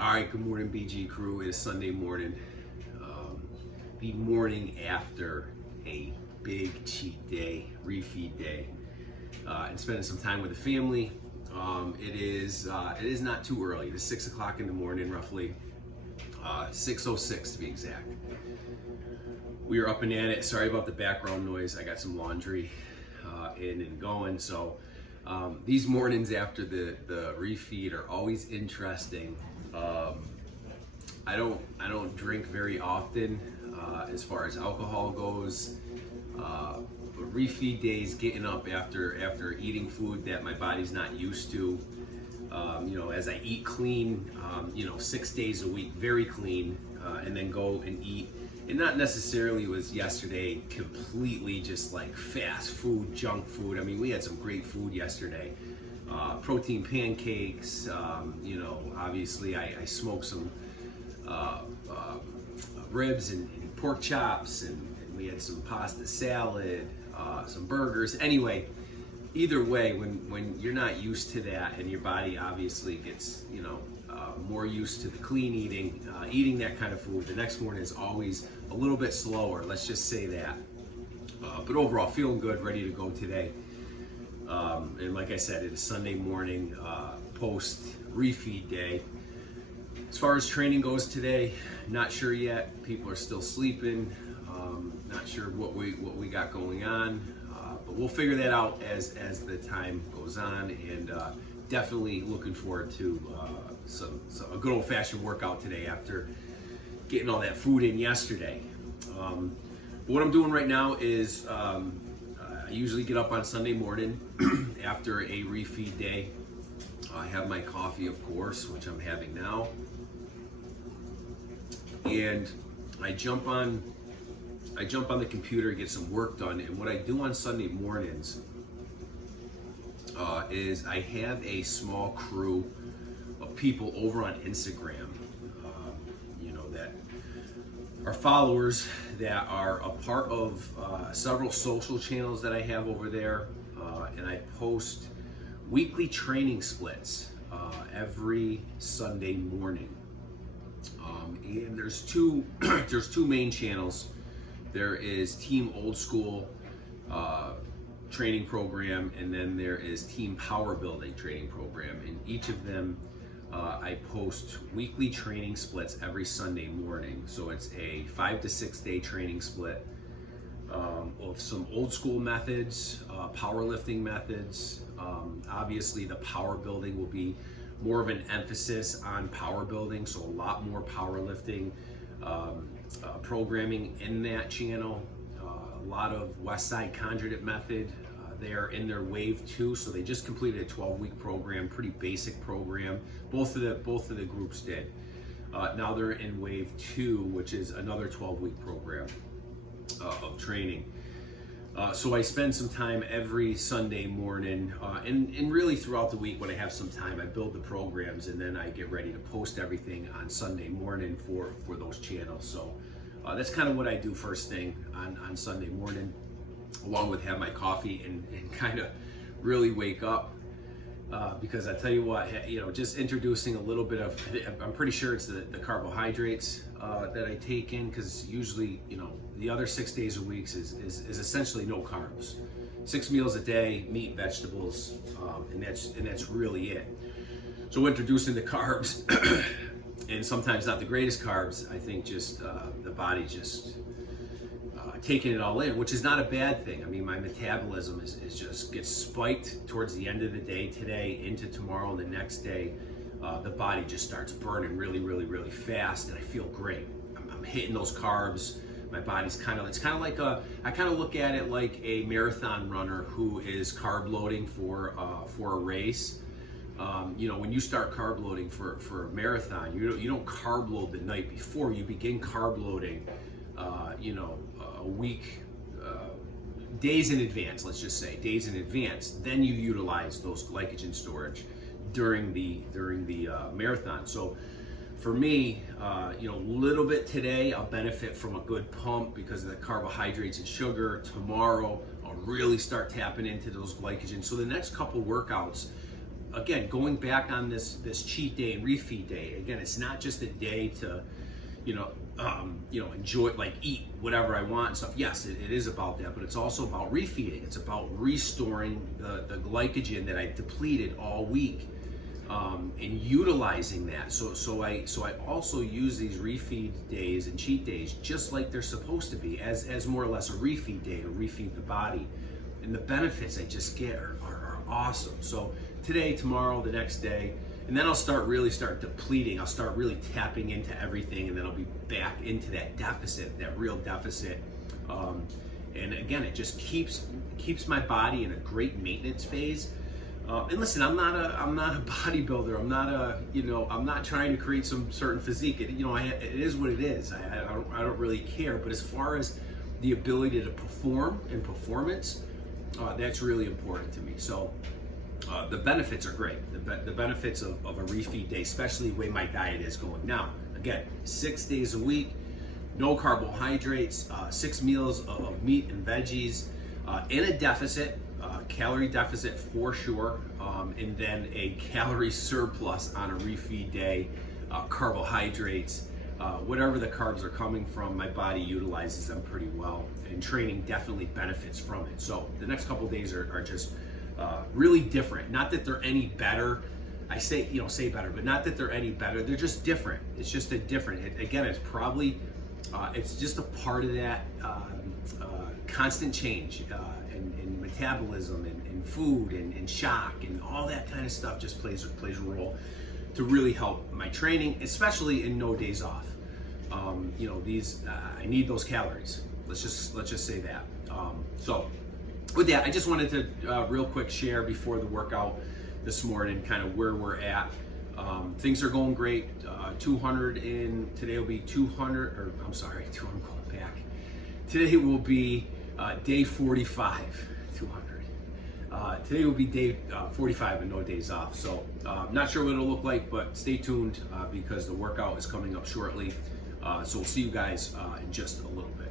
All right, good morning, BG crew. It is Sunday morning, the morning after a big cheat day, refeed day, and spending some time with the family. It is not too early. It is 6 o'clock in the morning, roughly 6:06 to be exact. We are up and at it. Sorry about the background noise. I got some laundry in and going. So these mornings after the refeed are always interesting. I don't drink very often as far as alcohol goes. But refeed days, getting up after eating food that my body's not used to. As I eat clean, 6 days a week, very clean, and then go and eat. And not necessarily was yesterday completely just like fast food, junk food. I mean, we had some great food yesterday. Protein pancakes, obviously I smoked some ribs and pork chops, and we had some pasta salad, some burgers. Anyway, either way, when you're not used to that and your body obviously gets, more used to the clean eating that kind of food, the next morning is always a little bit slower, let's just say that. But overall, feeling good, ready to go today. And like I said, it is Sunday morning, post refeed day. As far as training goes today, not sure yet. People are still sleeping. Not sure what we got going on, but we'll figure that out as the time goes on. And definitely looking forward to a good old-fashioned workout today after getting all that food in yesterday. But what I'm doing right now is I usually get up on Sunday morning after a refeed day. I have my coffee, of course, which I'm having now, and I jump on the computer, get some work done. And what I do on Sunday mornings is I have a small crew of people over on Instagram, that are followers that are a part of several social channels that I have over there, and I post weekly training splits every Sunday morning. And there's two main channels. There is Team Old School training program, and then there is Team Power Building training program. In each of them, I post weekly training splits every Sunday morning. So it's a 5 to 6 day training split of some old school methods, powerlifting methods. Obviously, the power building will be more of an emphasis on power building, so a lot more powerlifting programming in that channel. A lot of West Side Conjugate method. They are in their wave 2, so they just completed a 12-week program, pretty basic program. Both of the groups did. Now they're in wave 2, which is another 12-week program of training. So I spend some time every Sunday morning, and really throughout the week when I have some time, I build the programs, and then I get ready to post everything on Sunday morning for those channels. So that's kind of what I do first thing on Sunday morning, along with have my coffee and kind of really wake up. Because I tell you what, just introducing a little bit of, I'm pretty sure it's the carbohydrates that I take in, because usually, the other 6 days a week is essentially no carbs. 6 meals a day, meat, vegetables, and that's really it. So introducing the carbs, and sometimes not the greatest carbs, I think just the body just taking it all in, which is not a bad thing. I mean, my metabolism is just gets spiked towards the end of the day today into tomorrow and the next day. The body just starts burning really, really, really fast, and I feel great. I'm hitting those carbs. My body's it's kind of like I kind of look at it like a marathon runner who is carb loading for a race. When you start carb loading for a marathon, you don't carb load the night before. You begin carb loading, a week, days in advance, let's just say, days in advance. Then you utilize those glycogen storage during the marathon. So for me, a little bit today, I'll benefit from a good pump because of the carbohydrates and sugar. Tomorrow, I'll really start tapping into those glycogen. So the next couple workouts, again, going back on this cheat day and refeed day, again, it's not just a day to, enjoy, like eat whatever I want and stuff. Yes, it is about that, but it's also about refeeding. It's about restoring the glycogen that I depleted all week, and utilizing that. So I also use these refeed days and cheat days just like they're supposed to be, as more or less a refeed day to refeed the body. And the benefits I just get are awesome. So today, tomorrow, the next day, and then I'll really start depleting. I'll start really tapping into everything, and then I'll be back into that deficit, that real deficit. And again, it just keeps my body in a great maintenance phase. And listen, I'm not a bodybuilder. I'm not trying to create some certain physique. It is what it is. I don't really care. But as far as the ability to perform and performance, that's really important to me. So the benefits are great. The benefits of a refeed day, especially the way my diet is going now. Again, 6 days a week, no carbohydrates, 6 meals of meat and veggies, in a deficit, calorie deficit for sure, and then a calorie surplus on a refeed day, carbohydrates, whatever the carbs are coming from, my body utilizes them pretty well, and training definitely benefits from it. So the next couple of days are just really different. Not that they're any better. I say better, but not that they're any better. They're just different. It's just a different. Again, it's probably it's just a part of that constant change in metabolism and food and shock and all that kind of stuff. Just plays a role to really help my training, especially in no days off. I need those calories. Let's just say that. So with that, I just wanted to real quick share before the workout this morning kind of where we're at. Things are going great. 200 in today will be 200, or I'm sorry, I'm going back. Today will be day 45. 200. Today will be day 45 and no days off. So not sure what it'll look like, but stay tuned because the workout is coming up shortly. So we'll see you guys in just a little bit.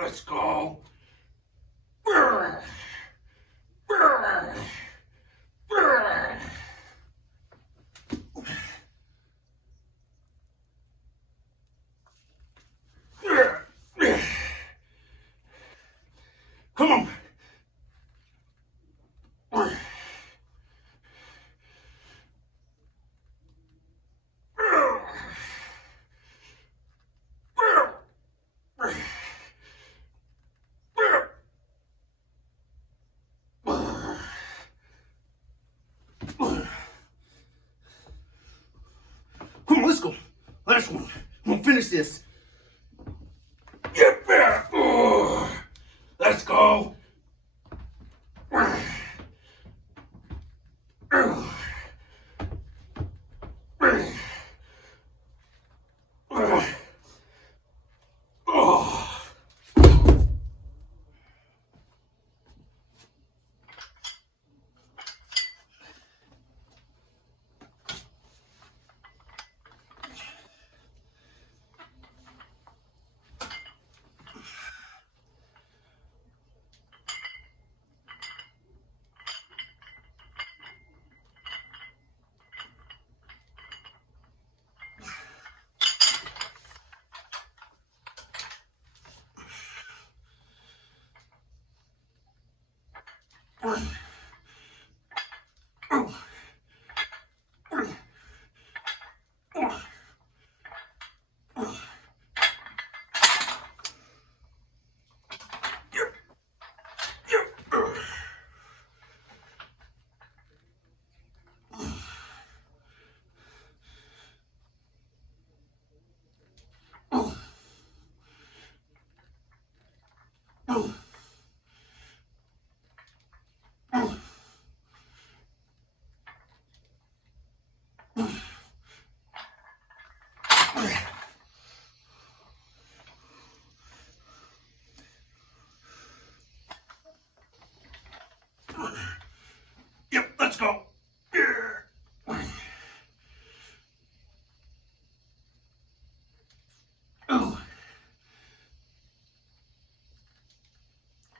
Let's go. Come on. Come on, let's go. Last one. I'm gonna finish this. Get back. Let's go.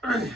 Come on.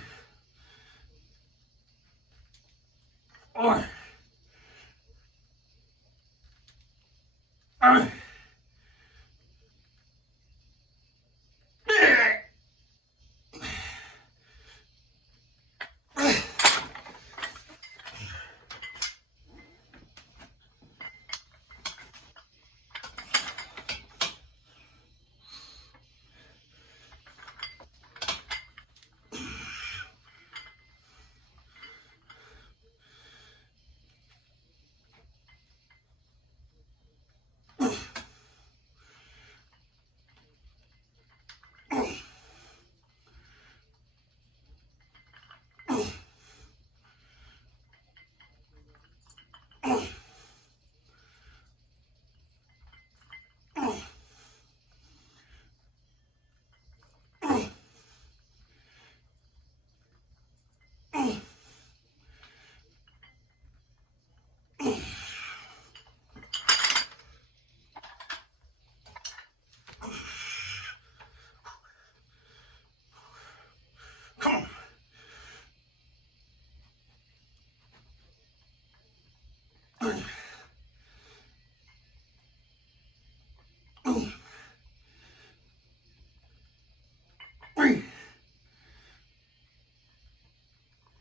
Three,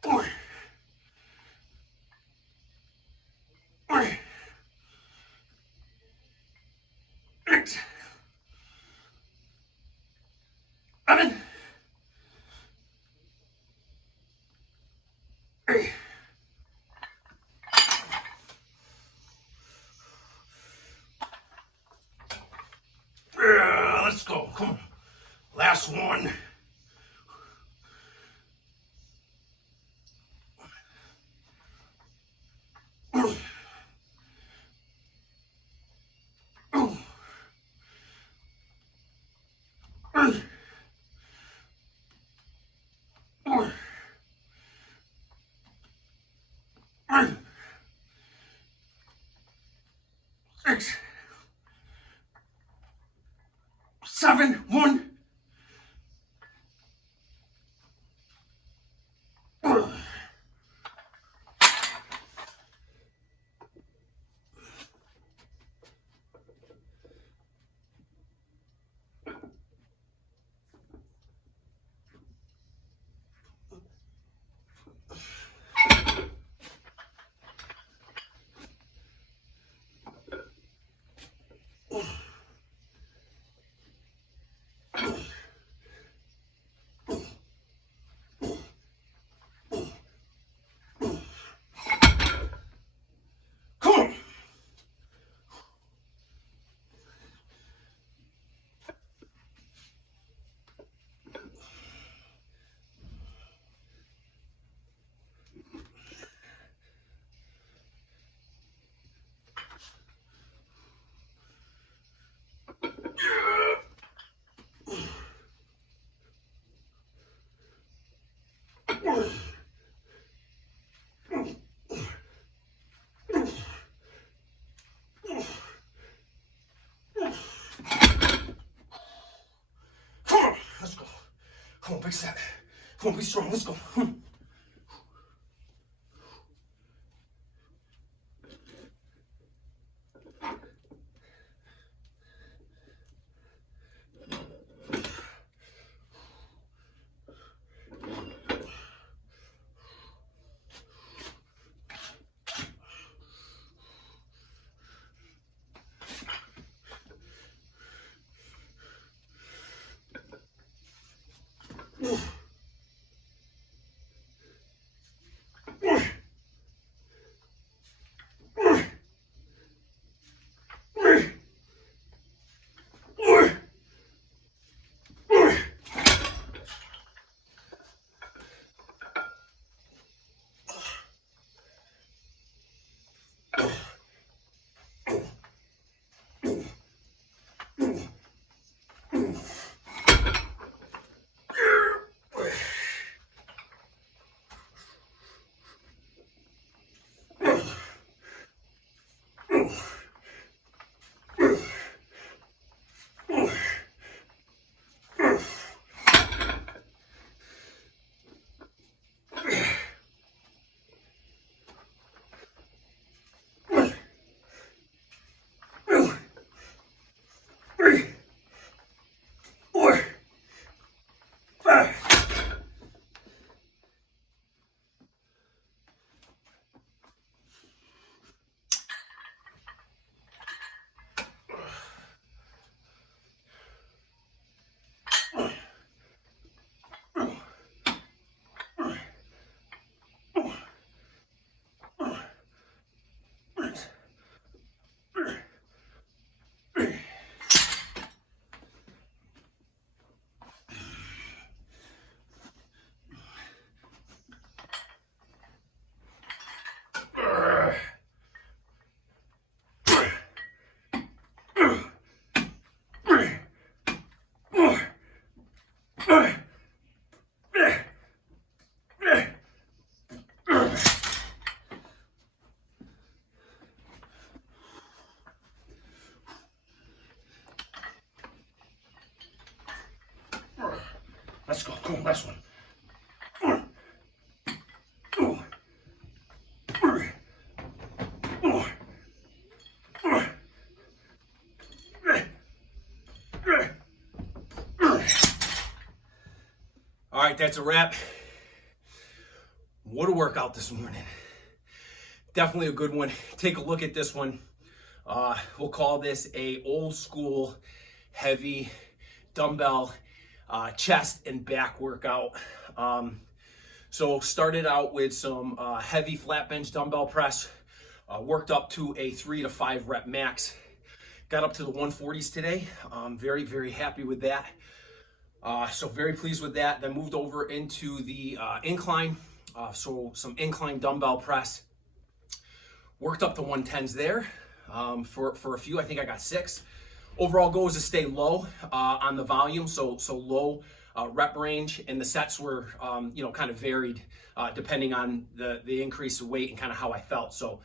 four, 8, 11, 8. Let's go. Come on. Last one. Six, 7, 1. Come on. Come on. Let's go. Come on, big set. Come on, be strong. Let's go. Let's go. Come on, last one. All right, that's a wrap. What a workout this morning. Definitely a good one. Take a look at this one. We'll call this a old school heavy dumbbell chest and back workout. So started out with some heavy flat bench dumbbell press, worked up to a 3 to 5 rep max, got up to the 140s today. Very, very happy with that. So very pleased with that. Then moved over into the incline. So some incline dumbbell press, worked up to 110s there for a few. I think I got 6. Overall goal is to stay low on the volume, so low rep range, and the sets were kind of varied depending on the increase of weight and kind of how I felt. So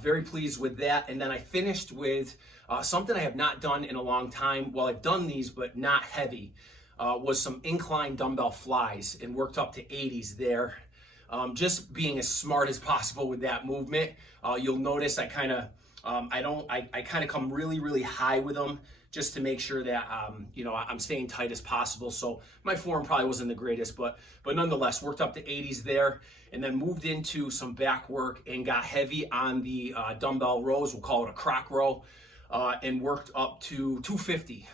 very pleased with that. And then I finished with something I have not done in a long time. Well, I've done these, but not heavy. Was some incline dumbbell flies and worked up to 80s there. Just being as smart as possible with that movement. You'll notice I kind of come really, really high with them just to make sure that I'm staying tight as possible. So my form probably wasn't the greatest, but nonetheless worked up to 80s there, and then moved into some back work and got heavy on the dumbbell rows. We'll call it a croc row. And worked up to 250.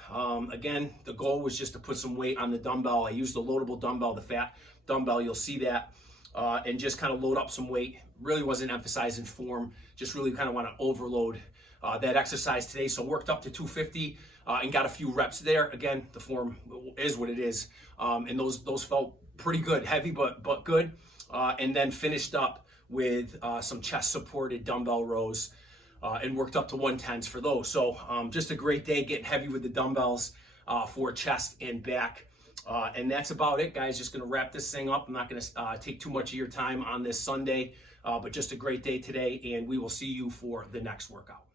Again, the goal was just to put some weight on the dumbbell. I used the loadable dumbbell, the fat dumbbell, you'll see that, and just kind of load up some weight. Really wasn't emphasizing form, just really kind of want to overload that exercise today. So worked up to 250 and got a few reps there. Again, the form is what it is, and those felt pretty good, heavy but good. And then finished up with some chest supported dumbbell rows. And worked up to 110s for those. So just a great day getting heavy with the dumbbells for chest and back. And that's about it, guys. Just going to wrap this thing up. I'm not going to take too much of your time on this Sunday, but just a great day today, and we will see you for the next workout.